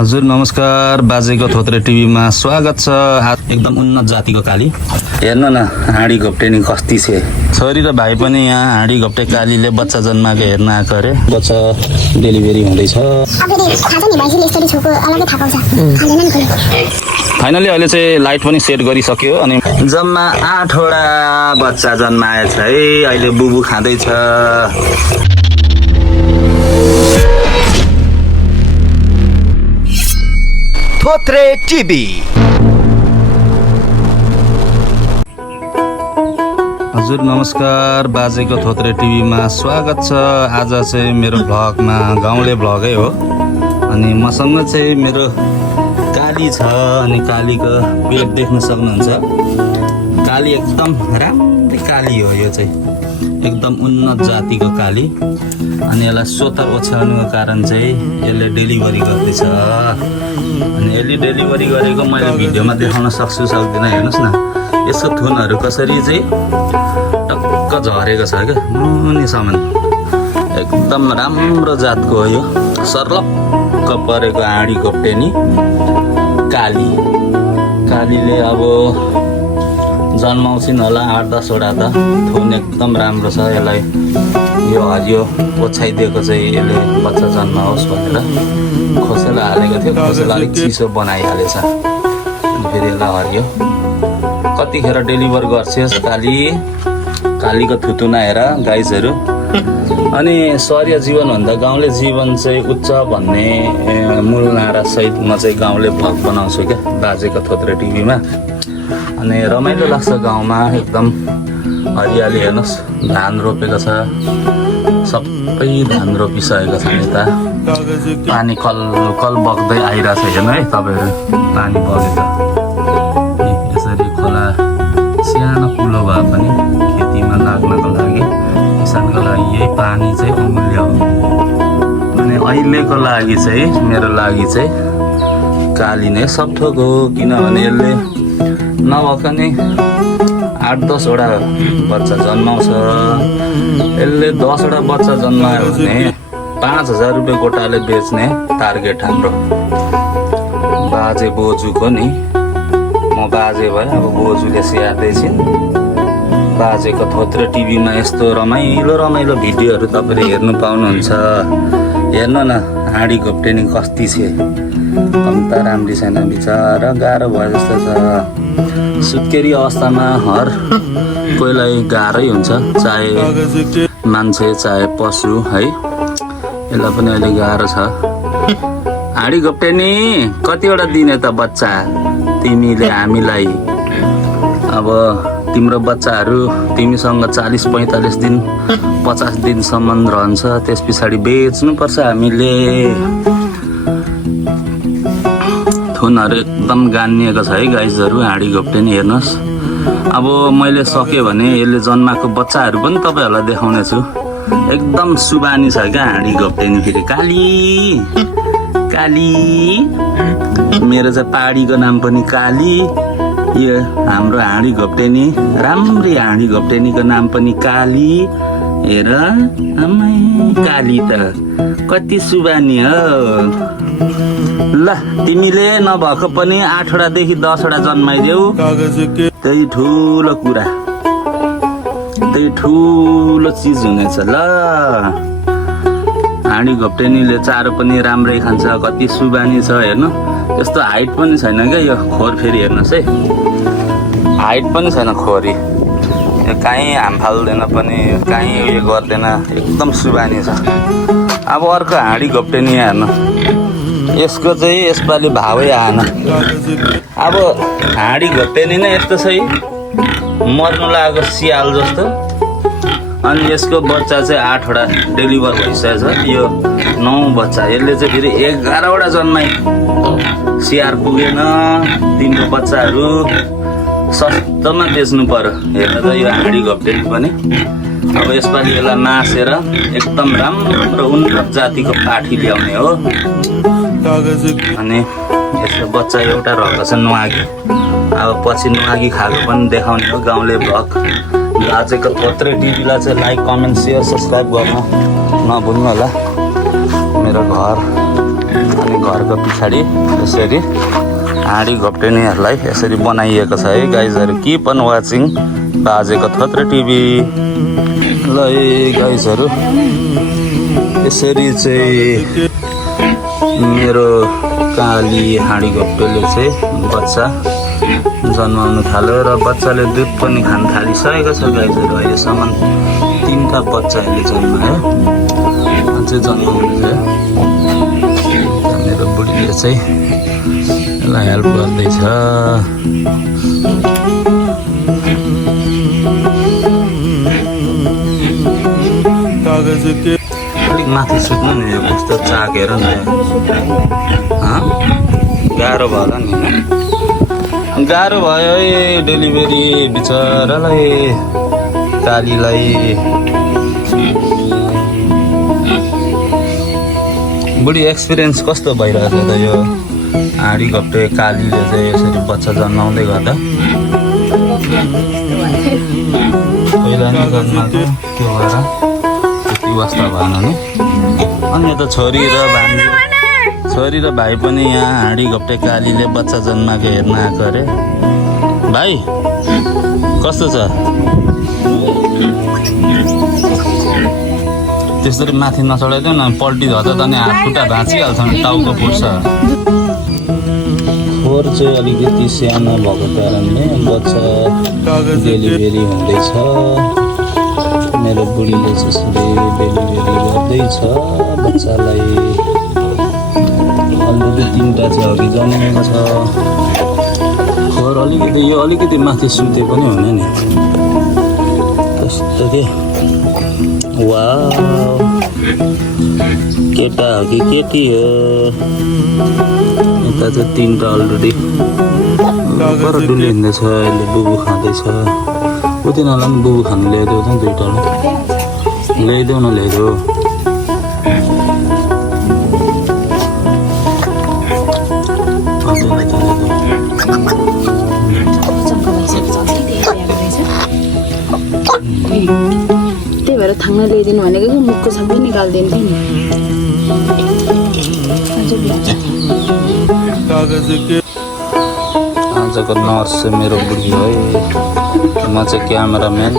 हजुर नमस्कार, बाजेको थोत्रे टिभीमा स्वागत छ। एकदम उन्नत जातिको काली हेर्नु न, हाँडी घोप्टे नि कस्ती छे। छोरी र भाइ पनि यहाँ हाँडी घोप्टे कालीले बच्चा जन्माएको हेर्न आएको अरे। बच्चा डेलिभरी हुँदैछ। फाइनली अहिले चाहिँ लाइट पनि सेट गरिसक्यो अनि जम्मा 8वटा बच्चा जन्माएछ है। अहिले बुबु खाँदैछ। थोत्रे टिभी। हजुर नमस्कार, बाजेको थोत्रे टिभीमा स्वागत छ। आज चाहिँ मेरो भ्लगमा गाउँले भ्लगै हो अनि मसँग चाहिँ मेरो काली छ अनि कालीको पेट देख्न सक्नुहुन्छ। काली एकदम राम्रै काली हो। यो चाहिँ एकदम उन्नत जातिको काली अनि यसलाई सोतर ओछ्याउनुको कारण चाहिँ यसले डेलिभरी गर्दैछ अनि यसले डेलिभरी गरेको मैले भिडियोमा देखाउन सक्छु सक्दिनँ। हेर्नुहोस् न, यसको थुनहरू कसरी चाहिँ टक्क झरेको छ क्या, मुनिसम्म एकदम राम्रो जातको हो यो। सर्लक्क परेको हाँडी घोप्टे नि कालीले अब जन्माउँछिन् होला 8-10वटा त। थुन एकदम राम्रो छ। यसलाई यो हरियो ओछ्याइदिएको चाहिँ यसले बच्चा जन्माओस् भनेर खोसेला हालेको थियो। खोसेला अलिक चिसो बनाइहालेछ अनि फेरि यसलाई हरियो। कतिखेर डेलिभर गर्छस् कालीको थुतुना हेर गाइजहरू। अनि सहरीय जीवनभन्दा गाउँले जीवन चाहिँ उच्च भन्ने मूल नारा सहित म चाहिँ गाउँले भ्लग बनाउँछु क्या बाजेको थोत्रे टिभीमा। अनि रमाइलो लाग्छ गाउँमा, एकदम हरियाली। हेर्नुहोस्, धान रोपेको छ, सबै धान रोपिसकेको छ। यता पानी कल बग्दै आइरहेछ। हेर्नु है तपाईँहरू, पानी बगेको यसरी खोला सानो कुलो भए पनि खेतीमा लाग्नको लागि किसानको लागि यही पानी चाहिँ अमूल्य हो। अनि अहिलेको लागि चाहिँ मेरो लागि चाहिँ काली नै सबथोक हो, किनभने यसले नभएको नि 8-10वटा बच्चा जन्माउँछ। यसले 10वटा बच्चा जन्मायो भने 5000 रुपियाँ गोटाले बेच्ने टार्गेट हाम्रो। बाजे बोजूको नि, म बाजे भए अब बोजूले स्याहार्दैछिन्। बाजेको थोत्रे टिभीमा यस्तो रमाइलो भिडियोहरू तपाईँले हेर्नु पाउनुहुन्छ। हेर्नु न, हाँडी घोप्टे नि कस्ती छे। कम्ता राम्री छैन, बिचरा गाह्रो भयो जस्तो छ। सुत्केरी अवस्थामा हर कोहीलाई गाह्रै हुन्छ, चाहे मान्छे चाहे पशु है। यसलाई पनि अहिले गाह्रो छ। हाँडी घोप्टे नि कतिवटा दिने त बच्चा तिमीले हामीलाई? अब तिम्रो बच्चाहरू तिमीसँग 40-45 दिन 50 दिनसम्म रहन्छ, त्यस पछाडि बेच्नुपर्छ हामीले। थुनहरू एकदम गानिएको छ है गाइजहरू। हाँडी घोप्टे नि हेर्नुहोस्। अब मैले सक्यो भने यसले जन्माएको बच्चाहरू पनि तपाईँहरूलाई देखाउने छु। एकदम सुबानी छ क्या हाँडी घोप्टे नि। फेरि काली मेरो चाहिँ पहाडीको नाम पनि काली। यो हाम्रो हाँडी घोप्टे नि, राम्री हाँडी घोप्टे निको नाम पनि काली। हेर आमै, काली त कति सुबानी हो। ल तिमीले नभएको पनि 8वटादेखि 10वटा जन्माइदेऊ, त्यही ठुलो कुरा, त्यही ठुलो चिज हुनेछ। ल हाँडी घोप्टेनीले चारो पनि राम्रै खान्छ, कति सुबानी छ। हेर्नु, त्यस्तो हाइट पनि छैन क्या यो खोर। फेरि हेर्नुहोस् है, हाइट पनि छैन खोरी। यो कहीँ हाम फाल्दैन पनि, कहीँ उयो गर्दैन, एकदम सुबानी छ। अब अर्को हाँडी घोप्टेनी हेर्नु, यसको चाहिँ यसपालि भावै आएन। अब हाँडी घोप्टेनी नै यस्तो छ, मर्नु लागेको सियाल जस्तो। अनि यसको बच्चा चाहिँ 8वटा डेलिभर भइसकेको छ। यो 9 बच्चा। यसले चाहिँ फेरि 11वटा जन्माइ, सियार पुगेन। तिम्रो बच्चाहरू सस्तोमा बेच्नु पर्यो। हेर्नु त यो हाँडी घोप्टे पनि। अब यसपालि यसलाई मासेर एकदम राम्रो उन्नत जातिको पाठी ल्याउने हो। अनि यसको बच्चा एउटा रहेको छ नुहागी। अब पछि नुहागी खाएको पनि देखाउने हो गाउँले भ्लग। बाजेको थोत्रे टिभीलाई चाहिँ लाइक, कमेन्ट, सेयर, सब्सक्राइब गर्न नभुल्नु होला। मेरो घर अनि घरको पछाडि यसरी हाँडी घोप्टेनीहरूलाई यसरी बनाइएको छ है गाइजहरू। किप अन वाचिङ बाजेको थोत्रे टिभी। ल गाइजहरू यसरी चाहिँ मेरो काली हाँडी घोप्टेले चाहिँ बच्चा जन्माउनु थाल्यो र बच्चाले दुध पनि खान थालिसकेको छ गाइजहरू। अहिलेसम्म 3टा बच्चा अहिले जन्मायो, अझै जन्माउँदैछ। मेरो बुढीले चाहिँ यसलाई हेल्प गर्दैछ। अलिक माथि सुत्नु नि, कस्तो चाकेर नि। गाह्रो भयो होला नि, गाह्रो भयो है डेलिभरी बिचरालाई कालीलाई। बुढी एक्सपिरियन्स कस्तो भइरहेछ त यो हाँडी घोप्टे कालीले चाहिँ यसरी बच्चा जन्माउँदै गर्दा? पहिला नै जन्माएको त्यो भएर त्यति वास्ता भएन नि। अनि यता छोरी र भाइ पनि यहाँ हाँडी घोप्टे कालीले बच्चा जन्माएको हेर्न आएको अरे। भाइ कस्तो छ? त्यसरी माथि नचढाइदेऊ न, पल्टी धर्छ त अनि हात खुट्टा भाँचिहाल्छ नि, टाउको फुट्छ। खोर चाहिँ अलिकति सानो भएको कारणले बच्चा डेलिभरी हुँदैछ। मेरो बुढीले त्यसरी डेलिभरी गर्दैछ बच्चालाई। अलरेडी 3टा चाहिँ अघि जन्मेको छ। खोर अलिकति यो अलिकति माथि सुते पनि हुने नि, कस्तो के। वाउ, केटा हो कि केटी हो? यता चाहिँ 3टा अलरेडी पर डुली हिँड्दैछ। अहिले बुबु खाँदैछ। उतिनीहरूलाई पनि बुबु खानु ल्याइदेऊ त 2टालाई। ल्याइदेऊ न, ल्याइदेऊ। त्यही भएर थाङ्ना ल्याइदिनु भनेको कि मुखको सबै निकालिदिनु थियो नि। आजको नर्स चाहिँ मेरो बुढी हो है, म चाहिँ क्यामेराम्यान।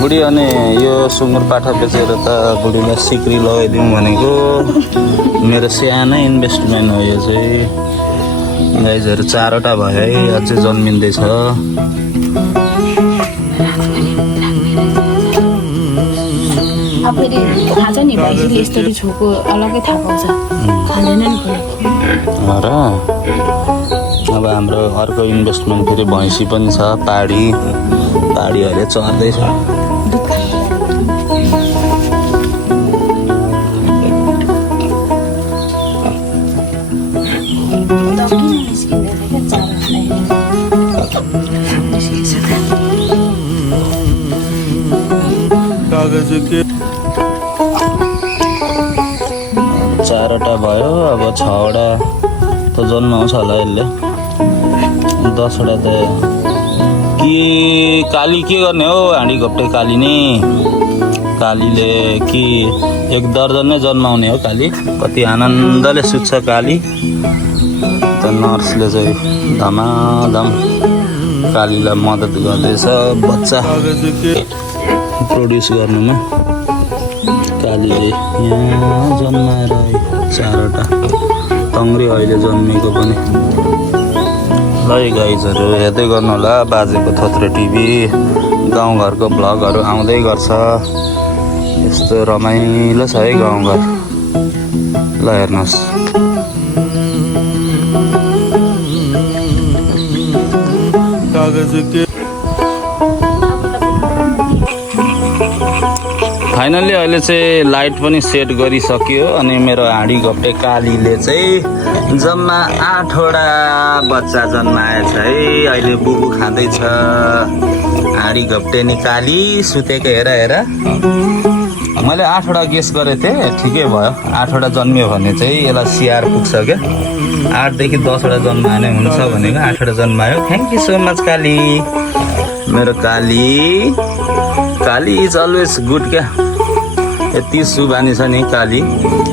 बुढी अनि यो सुँगुर पाठा बेचेर त बुढीलाई सिक्री लगाइदिउँ भनेको। मेरो सानै इन्भेस्टमेन्ट हो यो चाहिँ। गाइजहरू 4वटा भयो है, अझै जन्मिँदैछ। फेरि थाहा छ नि भाइजीले यस्तरी छोको अलग्गै थाहा पाउँछ, खाँदैन नि र। अब हाम्रो अर्को इन्भेस्टमेन्ट फेरि भैँसी पनि छ, पाडीहरूले चढ्दैछ। चारवटा भयो, अब 6वटा त जन्माउँछ होला यसले। 10वटा त के काली के गर्ने हो? हाँडी घोप्टे काली नि, कालीले कि 1 दर्जन नै जन्माउने हो काली। कति आनन्दले सुत्छ काली। त नर्सले चाहिँ धमाधम कालीलाई मद्दत गर्दैछ बच्चा प्रोड्युस गर्नुमा। कालीले यहाँ जन्माएर 4वटा तङ्ग्री अहिले जन्मेको पनि। ल गाइजहरू हेर्दै गर्नु होला बाजेको थोत्रे टिभी। गाउँघरको भ्लगहरू आउँदै गर्छ। यस्तो रमाइलो छ है गाउँघर। ल हेर्नुहोस्। फाइनल्ली अहिले चाहिँ लाइट पनि सेट गरिसक्यो। अनि मेरो हाँडी घोप्टे कालीले चाहिँ जम्मा 8वटा बच्चा जन्माएछ है। अहिले बुबु खाँदैछ। हाँडी घोप्टे नि काली सुतेको हेर हेर। मैले 8वटा गेस गरेको थिएँ, ठिकै भयो। 8वटा जन्मियो भने चाहिँ यसलाई सिआर पुग्छ क्या। 8देखि 10वटा जन्मायो नै हुन्छ भनेको 8वटा जन्मायो। थ्याङ्क यू सो मच काली। मेरो काली इज अलवेज गुड क्या। यति सुबानी छ नि काली।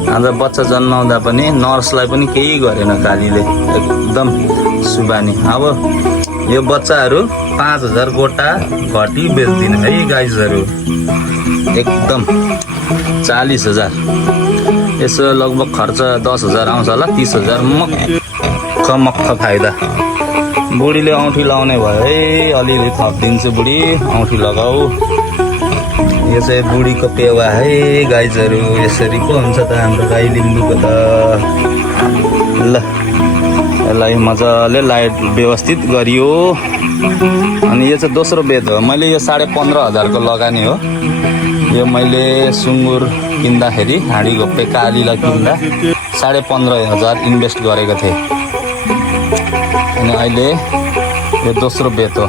अन्त बच्चा जन्माउँदा पनि नर्सलाई पनि केही गरेन कालीले, एकदम सुबानी। अब यो बच्चाहरू 5000 गोटा घटी बेच्दिन है गाइजहरू, एकदम 40000। यसो लगभग खर्च 10000 आउँछ होला, 30000 मक्ख फाइदा। बुढीले औँठी लाउने भयो है, अलिअलि थपिदिन्छु बुढी, औँठी लगाऊ। यो चाहिँ बुढीको पेवा है गाइजहरू, यसरी पो हुन्छ त हाम्रो गाई लिम्बूको त। ल यसलाई मजाले लाइट व्यवस्थित गरियो। अनि यो चाहिँ दोस्रो बेद हो। मैले यो 15,500 को लगानी हो। यो मैले सुँगुर किन्दाखेरि हाँडी घोप्टे कालीलाई किन्दा 15,500 इन्भेस्ट गरेको थिएँ। अनि अहिले यो दोस्रो बेत हो,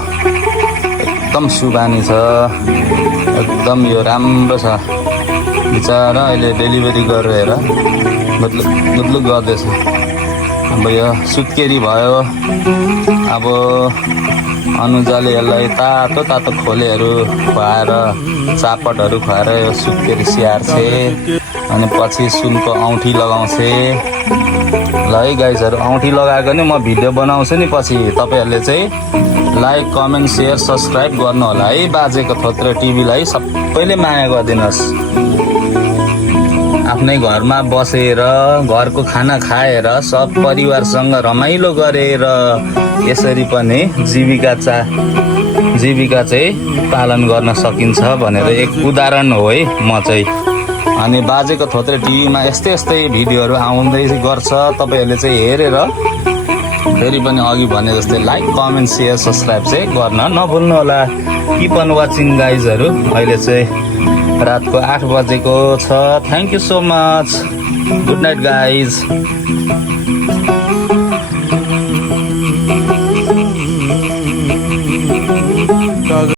एकदम सुबानी छ, एकदम यो राम्रो छ। बिचरा अहिले डेलिभरी गरेर गुद्लुक गर्दैछ। अब यो सुत्केरी भयो। अब अनुजाले यसलाई तातो तातो खोलेहरू खुवाएर, चापटहरू खुवाएर यो सुत्केरी स्याहार्छे। अनि पछि सुनको औँठी लगाउँछे। ल है गाइजहरू, औँठी लगाएको नि म भिडियो बनाउँछु नि पछि। तपाईँहरूले चाहिँ लाइक, कमेन्ट, सेयर, सब्सक्राइब गर्नु होला है। बाजेको थोत्रे टिभीलाई सबैले माया गरिदिनुहोस्। आफ्नै घरमा बसेर घरको खाना खाएर सब परिवारसँग रमाइलो गरेर यसरी पनि जीविका चाहिँ पालन गर्न सकिन्छ भनेर एक उदाहरण हो है म चाहिँ। अनि बाजेको थोत्रे टिभीमा यस्तै भिडियोहरू आउँदै गर्छ। तपाईँहरूले चाहिँ हेरेर फेरि पनि अघि भने जस्तै लाइक, कमेन्ट, सेयर, सब्सक्राइब चाहिँ गर्न नभुल्नु होला। किप अन वाचिङ गाइजहरू। अहिले चाहिँ रातको 8 बजेको छ। Thank you so much. Good night guys.